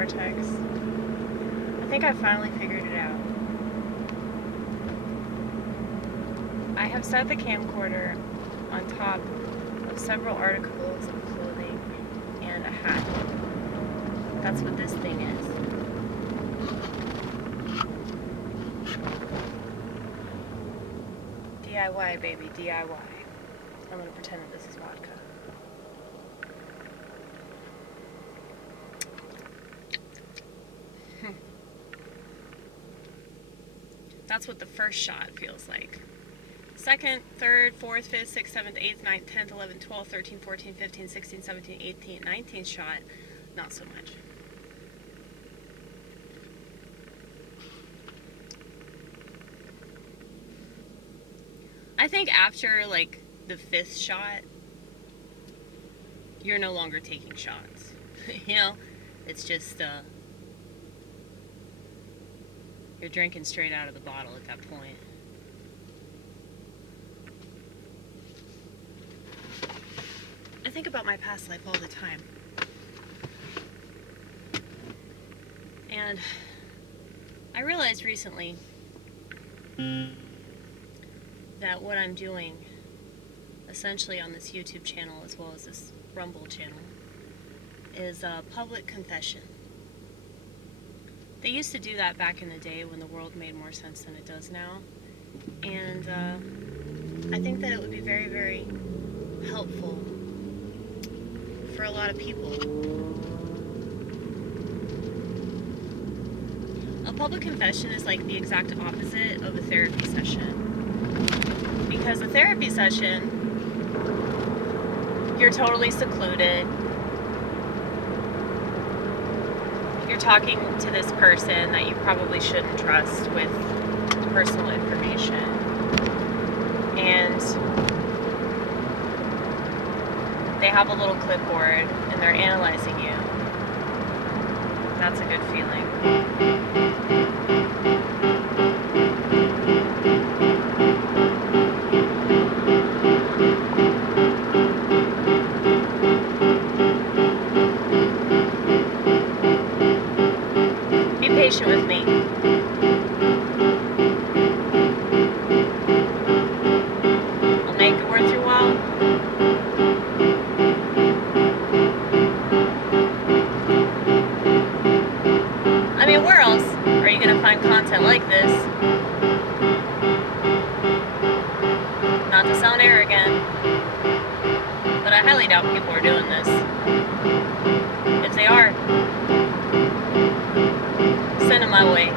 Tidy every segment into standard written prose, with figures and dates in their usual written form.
vortex. I think I finally figured it out. I have set the camcorder on top of several articles of clothing and a hat. That's what this thing is. DIY, baby, DIY. I'm gonna pretend that this is vodka. That's what the first shot feels like. Second, third, fourth, fifth, sixth, seventh, eighth, ninth, 10th, 11th, 12th, 13th, 14th, 15th, 16th, 17th, 18th, 19th shot, not so much. I think after like the fifth shot, you're no longer taking shots. You know, it's just you're drinking straight out of the bottle at that point. I think about my past life all the time. And I realized recently that what I'm doing essentially on this YouTube channel as well as this Rumble channel is a public confession. They used to do that back in the day when the world made more sense than it does now. And I think that it would be very, very helpful for a lot of people. A public confession is like the exact opposite of a therapy session. Because a therapy session, you're totally secluded. You're talking to this person that you probably shouldn't trust with personal information. And they have a little clipboard and they're analyzing you. That's a good feeling. Be patient with me. I'll make it worth your while. I mean, where else are you going to find content like this? Not to sound arrogant, but I highly doubt people are doing this. If they are, send them my way.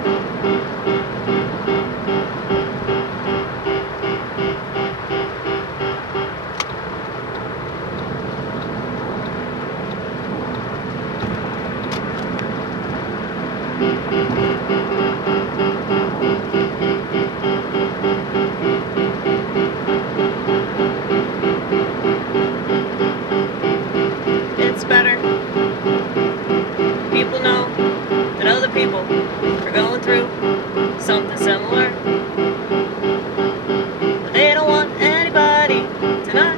It's better. People know that other people are going through something similar. But they don't want anybody to not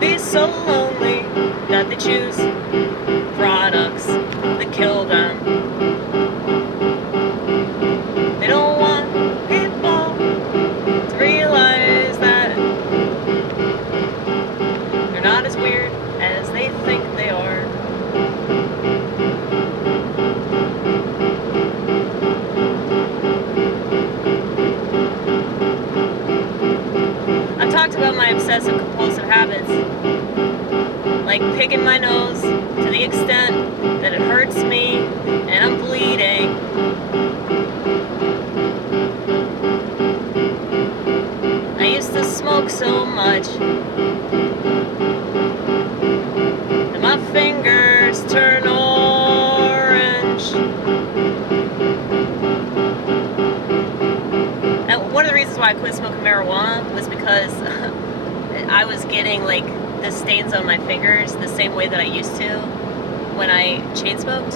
be so lonely that they choose products that kill them. They don't want people to realize that they're not as weird as they think they are. I've talked about my obsessive compulsive habits, like picking my nose to the extent that it hurts me and I'm bleeding. I used to smoke so much that my fingers turn orange. And one of the reasons why I quit smoking marijuana was because I was getting like the stains on my fingers the same way that I used to when I chain smoked.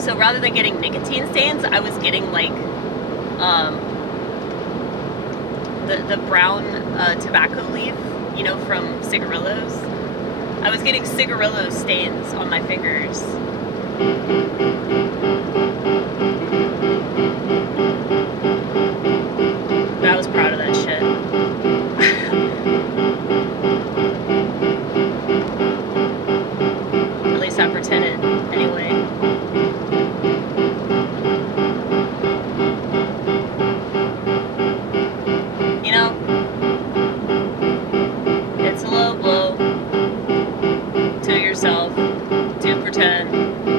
So rather than getting nicotine stains, I was getting like the brown tobacco leaf, you know, from cigarillos. I was getting cigarillo stains on my fingers. But I was proud of that shit. At least I pretended, anyway. You know, it's a low blow to yourself to pretend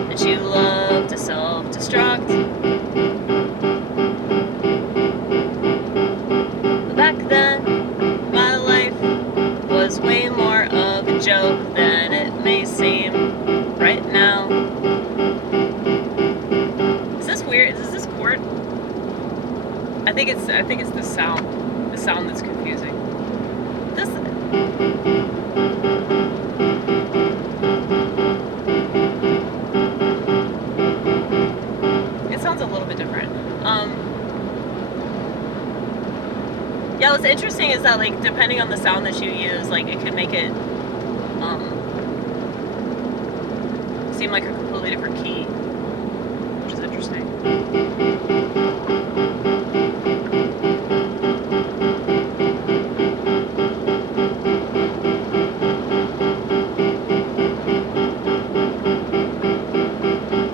that you love to self-destruct. But back then, my life was way more of a joke than it may seem right now. Is this weird? Is this chord? I think it's the sound. The sound that's confusing. This. It sounds a little bit different. Yeah, what's interesting is that, like, depending on the sound that you use, like, it could make it seem like a completely different key, which is interesting.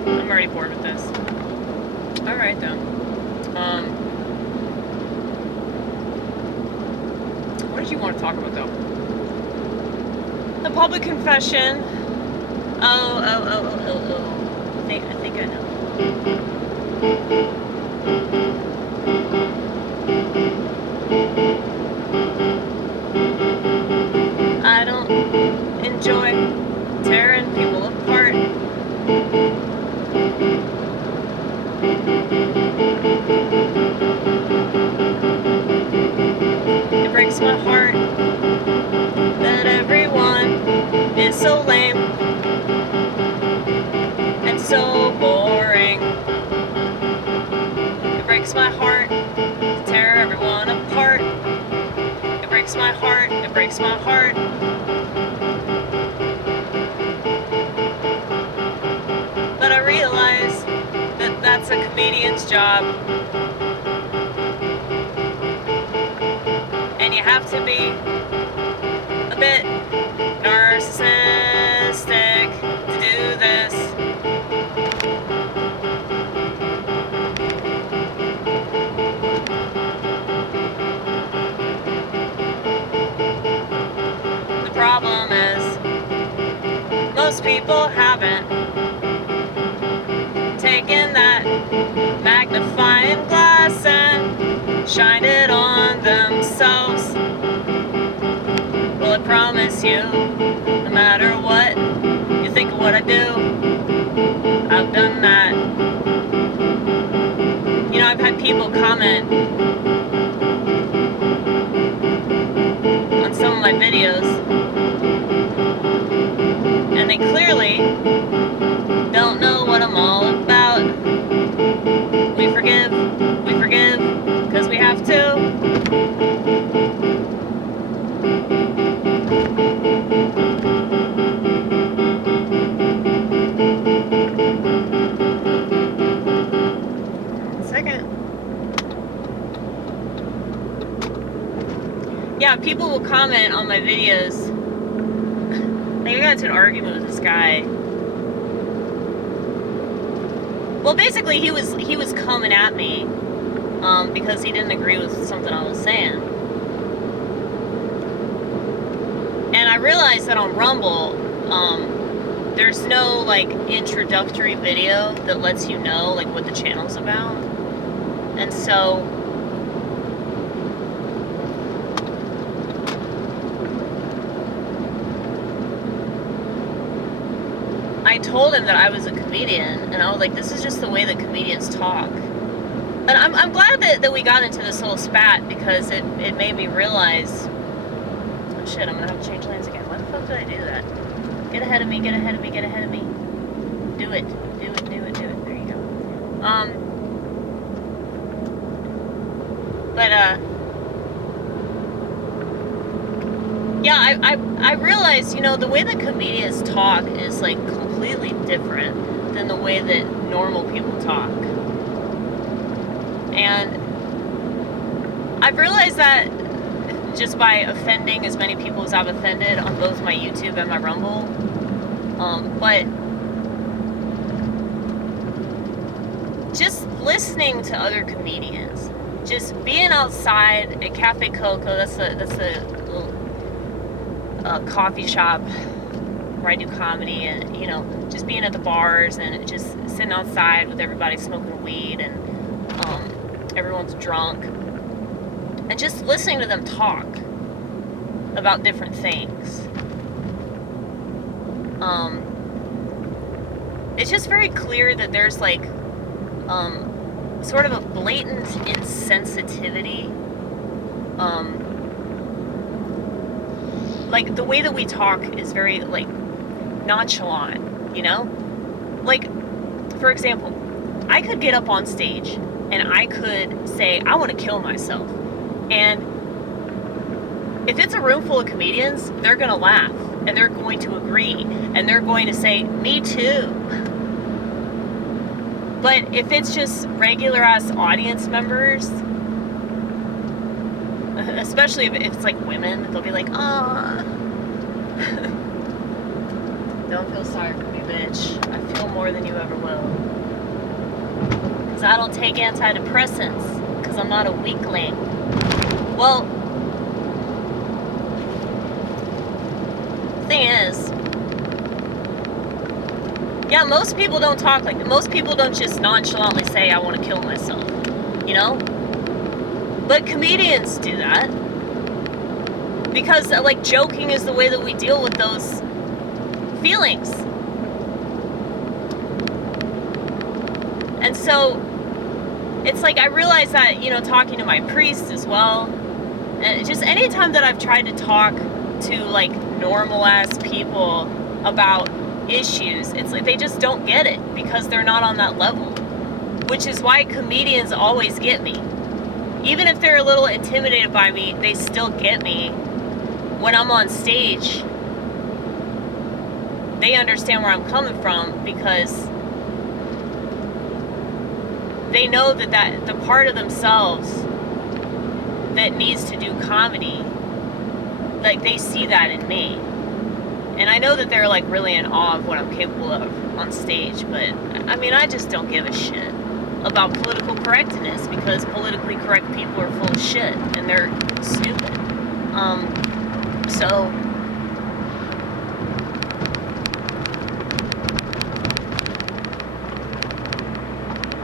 I'm already bored with this. All right, then. What did you want to talk about, though? The public confession. Oh. I think I know. I don't enjoy tearing people apart. It breaks my heart that everyone is so lame and so boring. It breaks my heart to tear everyone apart. It breaks my heart, it breaks my heart. But I realize that that's a comedian's job. And you have to be a bit narcissistic to do this. The problem is, most people haven't taken that magnifying glass and shined it on themselves. Well, I promise you, no matter what you think of what I do, I've done that. You know, I've had people comment on some of my videos, and they clearly don't know what I'm all about. We forgive, because we have to. Yeah, people will comment on my videos. Like, I got into an argument with this guy. Well, basically, he was coming at me because he didn't agree with something I was saying. And I realized that on Rumble, there's no, like, introductory video that lets you know, like, what the channel's about. And so I told him that I was a comedian, and I was like, this is just the way that comedians talk. And I'm glad that we got into this little spat, because it made me realize, oh shit, I'm gonna have to change lanes again. Why the fuck did I do that? Get ahead of me, get ahead of me, get ahead of me. Do it. There you go. Yeah, I realized, you know, the way that comedians talk is, like, completely different than the way that normal people talk. And I've realized that just by offending as many people as I've offended on both my YouTube and my Rumble. But just listening to other comedians, just being outside at Cafe Coco, that's a little coffee shop where I do comedy, and just being at the bars and just sitting outside with everybody smoking weed, and everyone's drunk, and just listening to them talk about different things. It's just very clear that there's like sort of a blatant insensitivity. Like the way that we talk is very like nonchalant, Like, for example, I could get up on stage and I could say, I want to kill myself. And if it's a room full of comedians, they're going to laugh and they're going to agree and they're going to say, me too. But if it's just regular ass audience members, especially if it's like women, they'll be like, don't feel sorry for me, bitch. I feel more than you ever will. Because I don't take antidepressants. Because I'm not a weakling. Well, the thing is, yeah, most people don't talk like that. Most people don't just nonchalantly say, I want to kill myself. But comedians do that. Because, like, joking is the way that we deal with those feelings. And so, it's like, I realize that, talking to my priest as well, and just anytime that I've tried to talk to, like, normal-ass people about issues, it's like they just don't get it because they're not on that level. Which is why comedians always get me. Even if they're a little intimidated by me, they still get me when I'm on stage. They understand where I'm coming from because they know that the part of themselves that needs to do comedy, like, they see that in me. And I know that they're, like, really in awe of what I'm capable of on stage, but, I mean, I just don't give a shit about political correctness because politically correct people are full of shit and they're stupid. So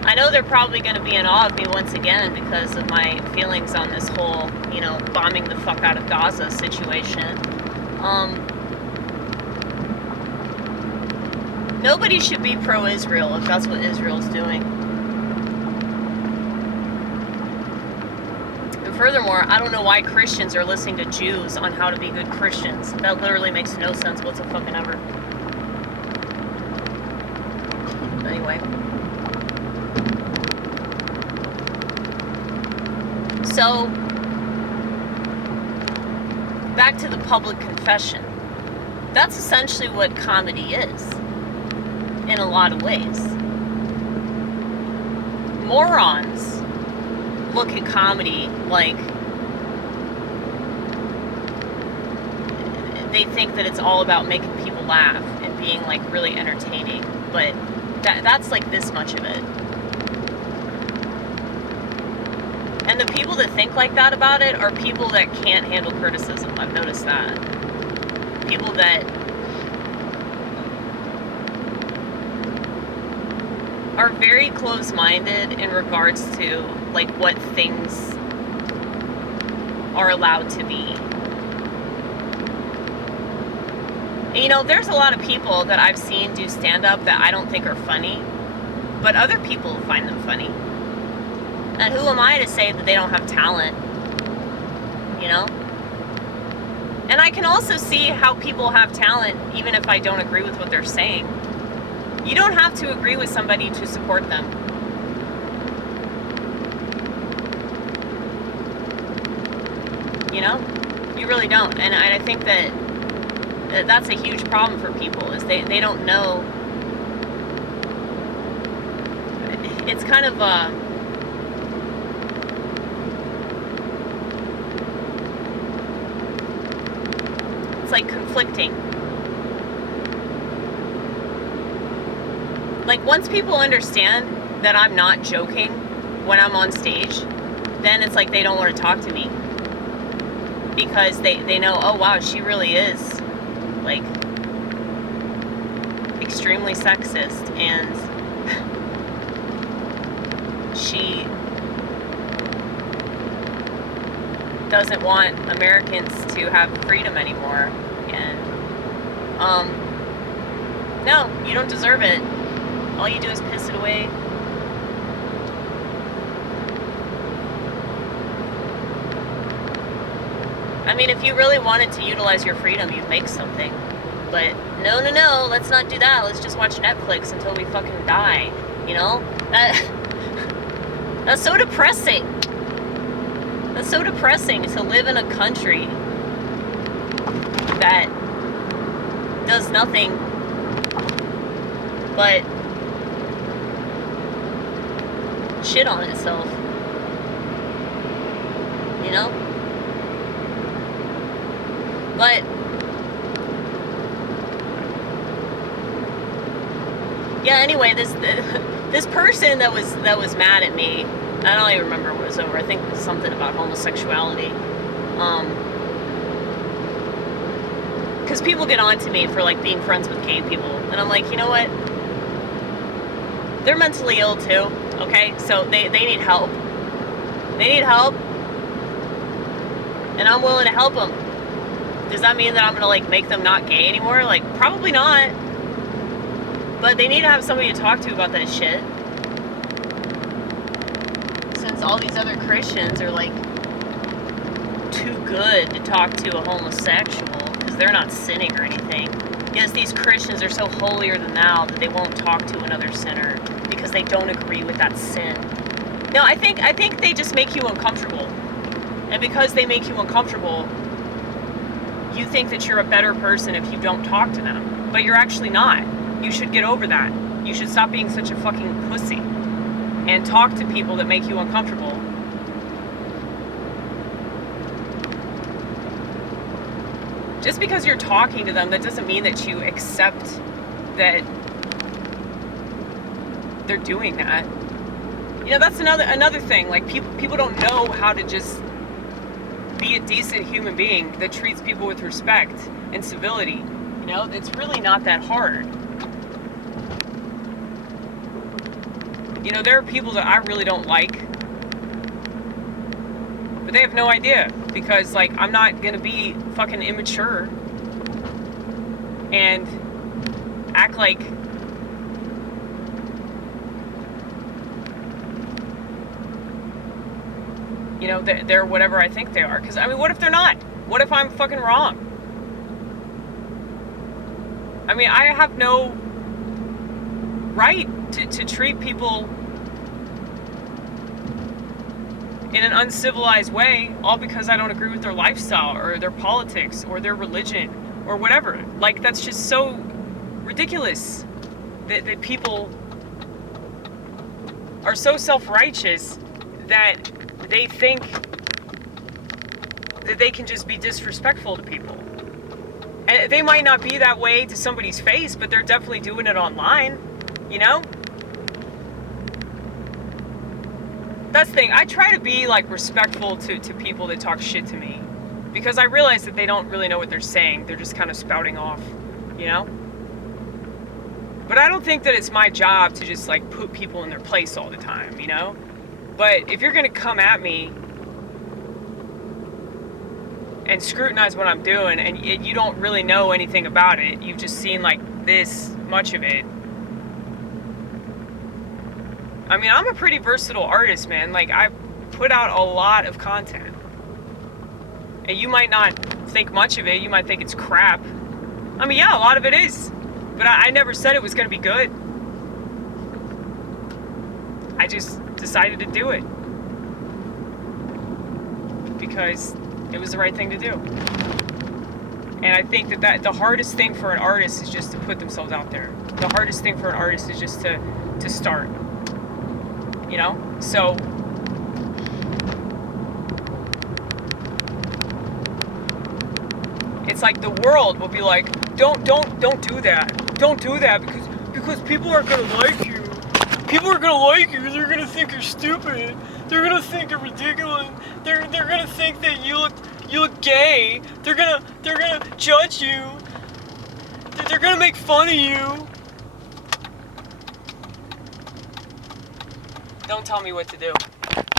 I know they're probably going to be in awe of me once again because of my feelings on this whole, bombing the fuck out of Gaza situation. Nobody should be pro-Israel if that's what Israel's doing. And furthermore, I don't know why Christians are listening to Jews on how to be good Christians. That literally makes no sense whatsoever. Anyway. So, back to the public confession. That's essentially what comedy is. In a lot of ways. Morons look at comedy like they think that it's all about making people laugh and being like really entertaining, but that's like this much of it. And the people that think like that about it are people that can't handle criticism. I've noticed that. People that are very close-minded in regards to like what things are allowed to be. And, there's a lot of people that I've seen do stand-up that I don't think are funny, but other people find them funny. And who am I to say that they don't have talent? And I can also see how people have talent even if I don't agree with what they're saying. You don't have to agree with somebody to support them. You really don't. And I think that's a huge problem for people, is they don't know kind of it's like conflicting. Like, once people understand that I'm not joking when I'm on stage, then it's like they don't want to talk to me. Because they know, oh wow, she really is, like, extremely sexist, and she doesn't want Americans to have freedom anymore. And, no, you don't deserve it. All you do is piss it away. I mean, if you really wanted to utilize your freedom, you'd make something. But no, let's not do that. Let's just watch Netflix until we fucking die. You know? That's so depressing. That's so depressing to live in a country that does nothing but shit on itself. You know? But yeah, anyway, this person that was mad at me, I don't even remember what it was over. I think it was something about homosexuality. Because people get on to me for, like, being friends with gay people, and I'm like, you know what? They're mentally ill too, okay? So they need help. They need help, and I'm willing to help them. Does that mean that I'm gonna, like, make them not gay anymore? Like, probably not. But they need to have somebody to talk to about that shit. Since all these other Christians are, like, too good to talk to a homosexual because they're not sinning or anything. Yes, these Christians are so holier than thou that they won't talk to another sinner because they don't agree with that sin. No, I think they just make you uncomfortable. And because they make you uncomfortable, you think that you're a better person if you don't talk to them. But you're actually not. You should get over that. You should stop being such a fucking pussy and talk to people that make you uncomfortable. Just because you're talking to them, that doesn't mean that you accept that they're doing that. You know, that's another thing. Like, people don't know how to just be a decent human being that treats people with respect and civility. You know, it's really not that hard. You know, there are people that I really don't like, but they have no idea, because, like, I'm not gonna be fucking immature and act like you know, they're whatever I think they are. Because, I mean, what if they're not? What if I'm fucking wrong? I mean, I have no right to treat people in an uncivilized way, all because I don't agree with their lifestyle or their politics or their religion or whatever. Like, that's just so ridiculous that people are so self-righteous that they think that they can just be disrespectful to people. And they might not be that way to somebody's face, but they're definitely doing it online, you know? That's the thing. I try to be, like, respectful to people that talk shit to me, because I realize that they don't really know what they're saying. They're just kind of spouting off, you know? But I don't think that it's my job to just, like, put people in their place all the time, you know? But if you're gonna come at me and scrutinize what I'm doing, and you don't really know anything about it, you've just seen, like, this much of it. I mean, I'm a pretty versatile artist, man. Like, I put out a lot of content. And you might not think much of it. You might think it's crap. I mean, yeah, a lot of it is. But I never said it was gonna be good. I just decided to do it because it was the right thing to do. And I think that the hardest thing for an artist is just to put themselves out there. The hardest thing for an artist is just to start. you know? So it's like the world will be like, don't do that. Don't do that because people aren't gonna like you. People are gonna like you. They're gonna think you're stupid. They're gonna think you're ridiculous. They're gonna think that you look gay. They're gonna judge you. They're gonna make fun of you. Don't tell me what to do.